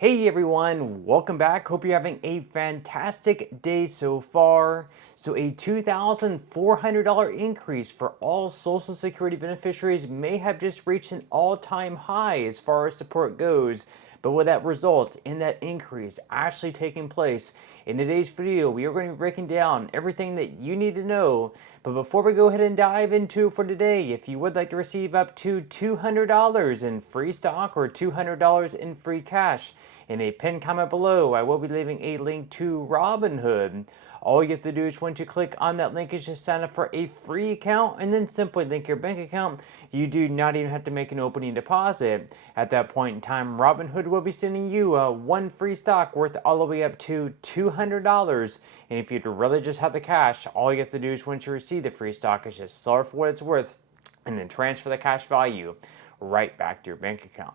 Hey everyone, welcome back. Hope you're having a fantastic day so far. So a $2,400 increase for all Social Security beneficiaries may have just reached an all-time high as far as support goes. But will that result in that increase actually taking place? In today's video, we are going to be breaking down everything that you need to know. But before we go ahead and dive into it for today, if you would like to receive up to $200 in free stock or $200 in free cash, in a pinned comment below, I will be leaving a link to Robinhood. All you have to do is once you click on that link is just sign up for a free account and then simply link your bank account. You do not even have to make an opening deposit. At that point in time, Robinhood will be sending you one free stock worth all the way up to $200. And if you'd rather just have the cash, all you have to do is once you receive the free stock is just sell it for what it's worth and then transfer the cash value right back to your bank account.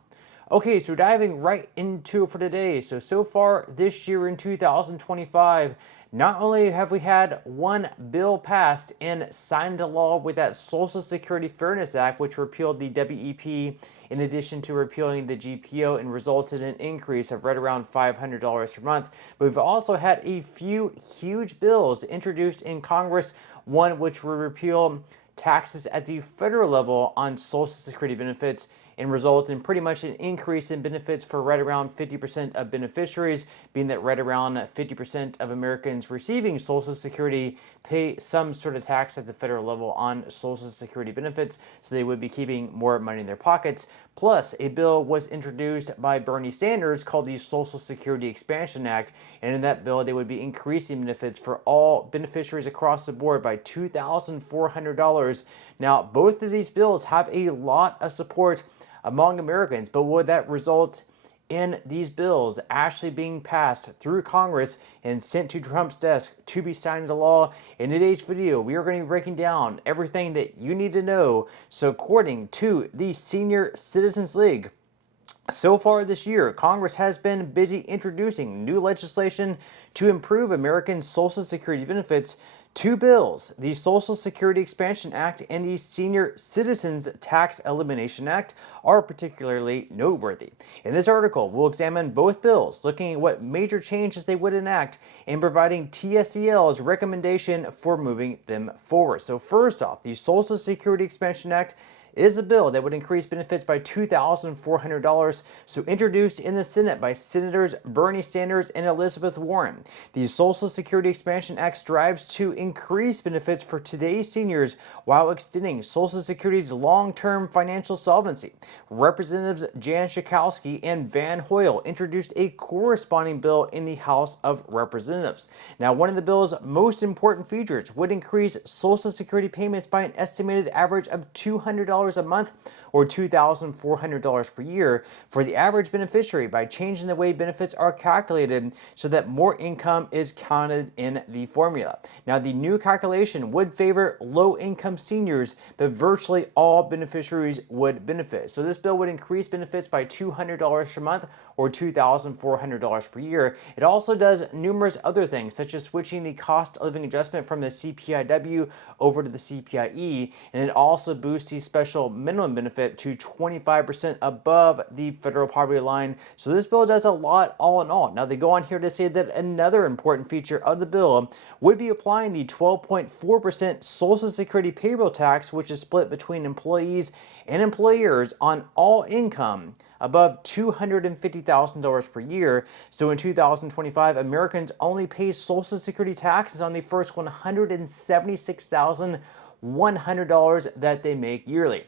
Okay, so diving right into it for today. So far this year in 2025, not only have we had one bill passed and signed into law with that Social Security Fairness Act, which repealed the WEP in addition to repealing the GPO and resulted in an increase of right around $500 per month, but we've also had a few huge bills introduced in Congress, one which will repeal taxes at the federal level on Social Security benefits and result in pretty much an increase in benefits for right around 50% of beneficiaries, being that right around 50% of Americans receiving Social Security pay some sort of tax at the federal level on Social Security benefits, so they would be keeping more money in their pockets. Plus, a bill was introduced by Bernie Sanders called the Social Security Expansion Act, and in that bill, they would be increasing benefits for all beneficiaries across the board by $2,400. Now, both of these bills have a lot of support among Americans, but would that result in these bills actually being passed through Congress and sent to Trump's desk to be signed into law? In today's video, we are going to be breaking down everything that you need to know. So according to the Senior Citizens League, so far this year, Congress has been busy introducing new legislation to improve Americans' Social Security benefits. Two bills, the Social Security Expansion Act and the Senior Citizens Tax Elimination Act, are particularly noteworthy. In this article, we'll examine both bills, looking at what major changes they would enact and providing TSEL's recommendation for moving them forward. So first off, the Social Security Expansion Act is a bill that would increase benefits by $2,400, so introduced in the Senate by Senators Bernie Sanders and Elizabeth Warren. The Social Security Expansion Act strives to increase benefits for today's seniors while extending Social Security's long-term financial solvency. Representatives Jan Schakowsky and Van Hoyle introduced a corresponding bill in the House of Representatives. Now, one of the bill's most important features would increase Social Security payments by an estimated average of $200 a month or $2,400 per year for the average beneficiary by changing the way benefits are calculated so that more income is counted in the formula. Now, the new calculation would favor low-income seniors, but virtually all beneficiaries would benefit. So this bill would increase benefits by $200 per month or $2,400 per year. It also does numerous other things, such as switching the cost of living adjustment from the CPIW over to the CPIE, and it also boosts the special minimum benefit to 25% above the federal poverty line. So this bill does a lot all in all. Now, they go on here to say that another important feature of the bill would be applying the 12.4% Social Security payroll tax, which is split between employees and employers on all income above $250,000 per year. So in 2025, Americans only pay Social Security taxes on the first $176,100 that they make yearly.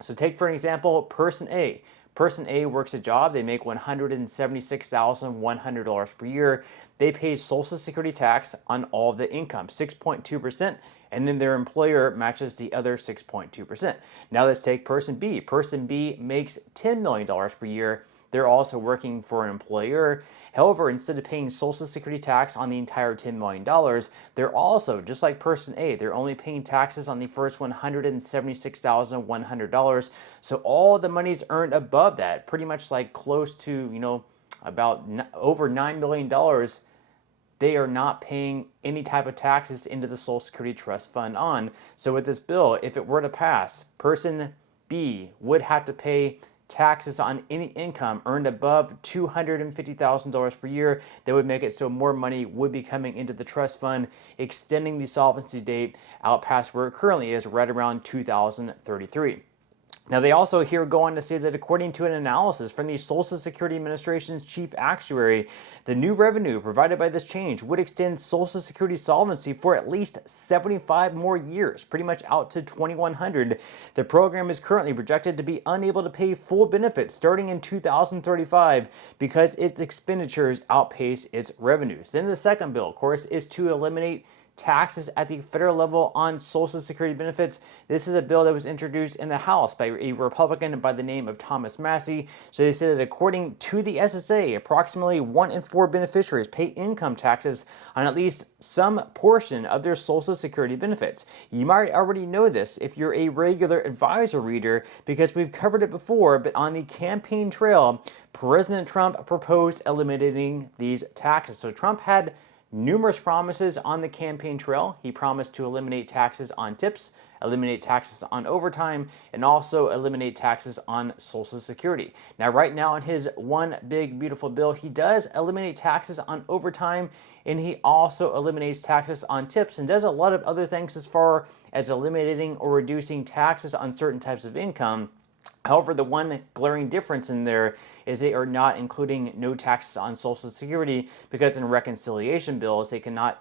So take, for an example, person A. Person A works a job, they make $176,100 per year. They pay Social Security tax on all the income, 6.2%, and then their employer matches the other 6.2%. Now let's take person B. Person B makes $10 million per year. They're also working for an employer. However, instead of paying Social Security tax on the entire $10 million, they're also, just like person A, they're only paying taxes on the first $176,100. So all the money's earned above that, pretty much like close to, about over $9 million, they are not paying any type of taxes into the Social Security Trust Fund on. So with this bill, if it were to pass, person B would have to pay taxes on any income earned above $250,000 per year. That would make it so more money would be coming into the trust fund, extending the solvency date out past where it currently is, right around 2033. Now, they also here go on to say that according to an analysis from the Social Security Administration's chief actuary, the new revenue provided by this change would extend Social Security solvency for at least 75 more years, pretty much out to 2100. The program is currently projected to be unable to pay full benefits starting in 2035 because its expenditures outpace its revenues. Then the second bill, of course, is to eliminate taxes at the federal level on Social Security benefits. This is a bill that was introduced in the House by a Republican by the name of Thomas Massie. So they say that according to the SSA, approximately 1 in 4 beneficiaries pay income taxes on at least some portion of their Social Security benefits. You might already know this if you're a regular advisor reader, because we've covered it before, but on the campaign trail, President Trump proposed eliminating these taxes. So Trump had numerous promises on the campaign trail. He promised to eliminate taxes on tips, eliminate taxes on overtime, and also eliminate taxes on Social Security. Now, right now in his one big beautiful bill, he does eliminate taxes on overtime, and he also eliminates taxes on tips and does a lot of other things as far as eliminating or reducing taxes on certain types of income. However, the one glaring difference in there is they are not including no taxes on Social Security, because in reconciliation bills, they cannot,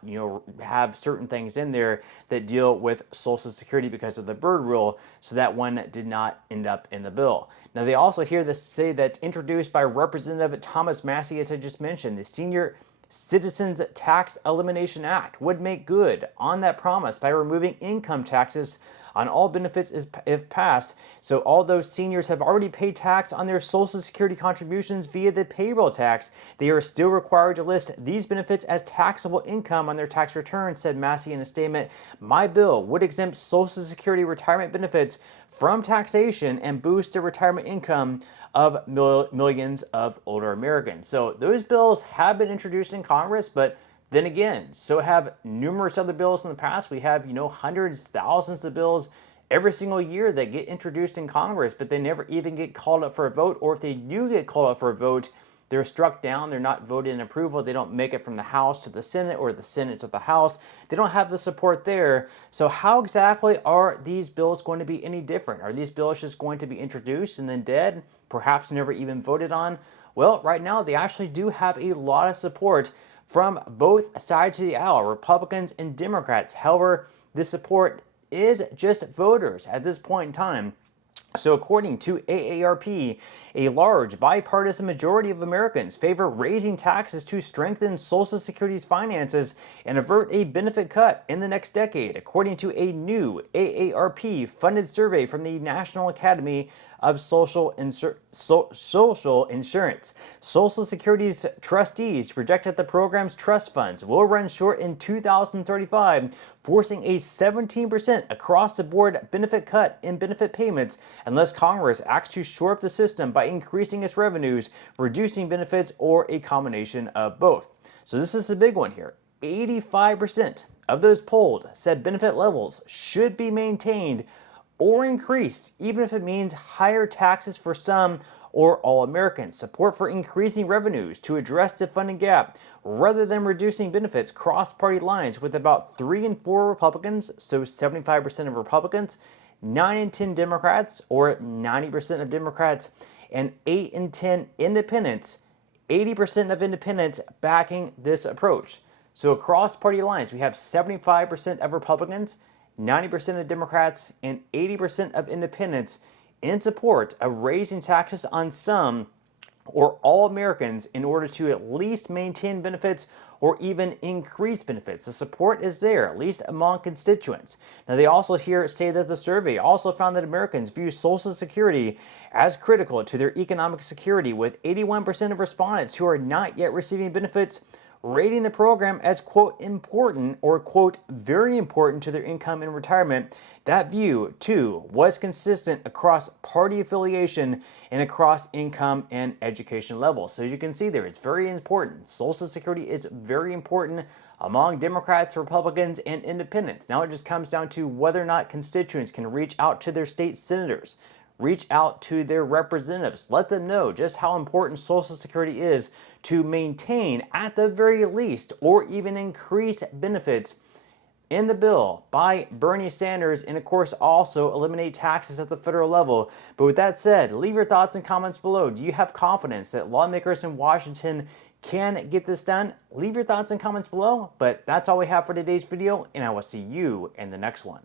have certain things in there that deal with Social Security because of the Byrd rule. So that one did not end up in the bill. Now, they also hear this say that introduced by Representative Thomas Massie, as I just mentioned, the Senior Citizens Tax Elimination Act would make good on that promise by removing income taxes on all benefits if passed. So all those seniors have already paid tax on their Social Security contributions via the payroll tax. They are still required to list these benefits as taxable income on their tax return, said Massie in a statement. My bill would exempt Social Security retirement benefits from taxation and boost the retirement income of millions of older Americans. So those bills have been introduced in Congress, but then again, so have numerous other bills in the past. We have, hundreds, thousands of bills every single year that get introduced in Congress, but they never even get called up for a vote. Or if they do get called up for a vote, they're struck down. They're not voted in approval. They don't make it from the House to the Senate or the Senate to the House. They don't have the support there. So how exactly are these bills going to be any different? Are these bills just going to be introduced and then dead, perhaps never even voted on? Well, right now they actually do have a lot of support from both sides of the aisle, Republicans and Democrats. However, this support is just voters at this point in time. So according to AARP, a large bipartisan majority of Americans favor raising taxes to strengthen Social Security's finances and avert a benefit cut in the next decade, according to a new AARP-funded survey from the National Academy of Social Insurance. Social Security's trustees project that the program's trust funds will run short in 2035, forcing a 17% across-the-board benefit cut in benefit payments unless Congress acts to shore up the system by increasing its revenues, reducing benefits, or a combination of both. So this is a big one here. 85% of those polled said benefit levels should be maintained or increased, even if it means higher taxes for some or all Americans. Support for increasing revenues to address the funding gap rather than reducing benefits crossed party lines, with about 3 in 4 Republicans, so 75% of Republicans, 9 in 10 Democrats, or 90% of Democrats, and 8 in 10 independents, 80% of independents backing this approach. So across party lines, we have 75% of Republicans, 90% of Democrats, and 80% of independents in support of raising taxes on some or all Americans in order to at least maintain benefits or even increase benefits. The support is there, at least among constituents. Now, they also here say that the survey also found that Americans view Social Security as critical to their economic security, with 81% of respondents who are not yet receiving benefits rating the program as, quote, important or, quote, very important to their income in retirement. That view, too, was consistent across party affiliation and across income and education levels. So as you can see there, it's very important. Social Security is very important among Democrats, Republicans, and independents. Now it just comes down to whether or not constituents can reach out to their state senators, reach out to their representatives. Let them know just how important Social Security is to maintain, at the very least, or even increase benefits in the bill by Bernie Sanders, and of course also eliminate taxes at the federal level. But with that said, leave your thoughts and comments below. Do you have confidence that lawmakers in Washington can get this done? Leave your thoughts and comments below. But that's all we have for today's video, and I will see you in the next one.